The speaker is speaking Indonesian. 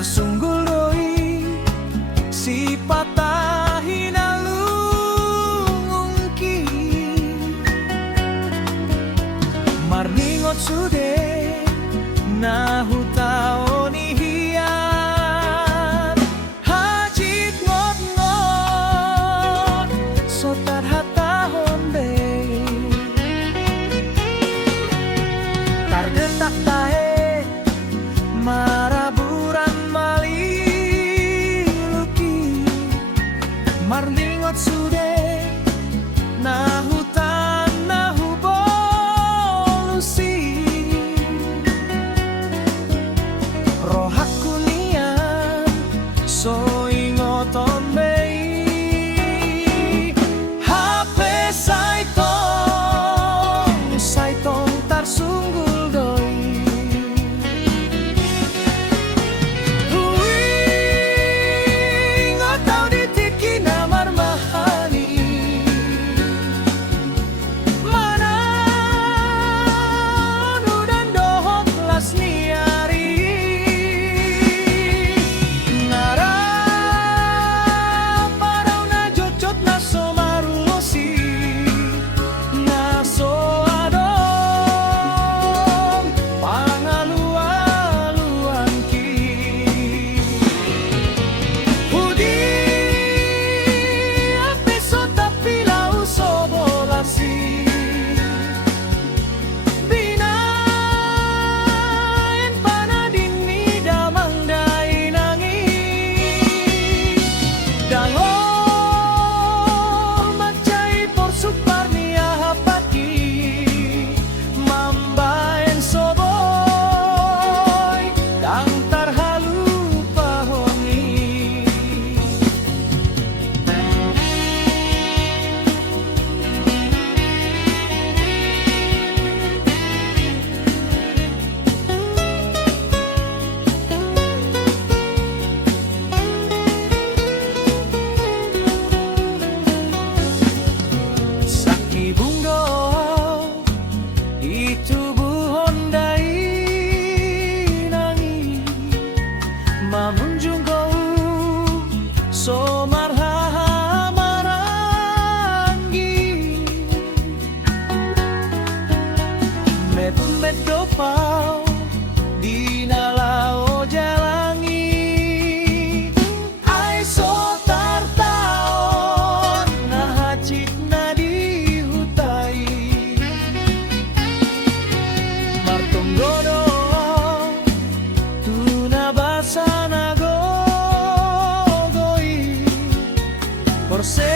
Tarsunggul doi si patahin alungungki marningot sude na hutaoni hiyan hajit ngot-ngot sotar hatahon be tardetak tae maraburan maliluki marningot sude na hutan na hubolusi rohaku nian so ingoton bei hape saitong tarsunggul doi hui ngotau ditiki namar mahani mana dan dohok las niari ngara parau na jocot na somarulosi na so adong pangalualuan ki hudi apeso tapi lau sobolasi binaen panadini damang dainangi dango macai porsuk parnia hapaki mambaen soboy dang tarhalu pahoni Saki bungdo itu buhon dai nangi mamunjung kau so marha marangi met dopau di nalao jalangi ai so tartaon na hacit na dihutai martonggono tuna basana gogoi porse